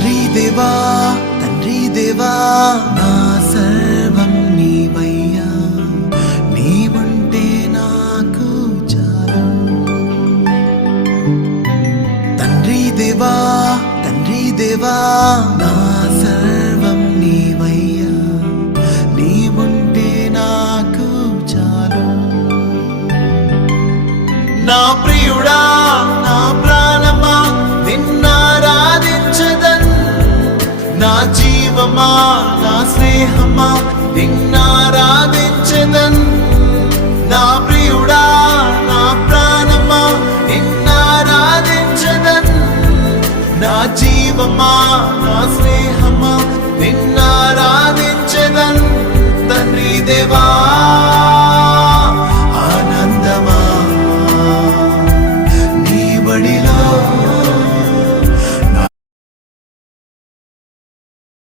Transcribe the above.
తండ్రి దేవా నా సర్వం నీవయ్యా, నీవుంటే నాకు చాలు. తండ్రి దేవా నా సర్వం నీవయ్యా, నీవుంటే నాకు చాలు. నా ప్రియుడా నా ప్రాణమా నిన్నారాధించదన్, నా జీవమా నా స్నేహమా నిన్నారాధించదన్. నా ప్రియుడా నా ప్రాణమా నిన్నారాధించదన్, నా జీవమా నా స్నేహమా నిన్నారాధించదన్. తండ్రి దేవా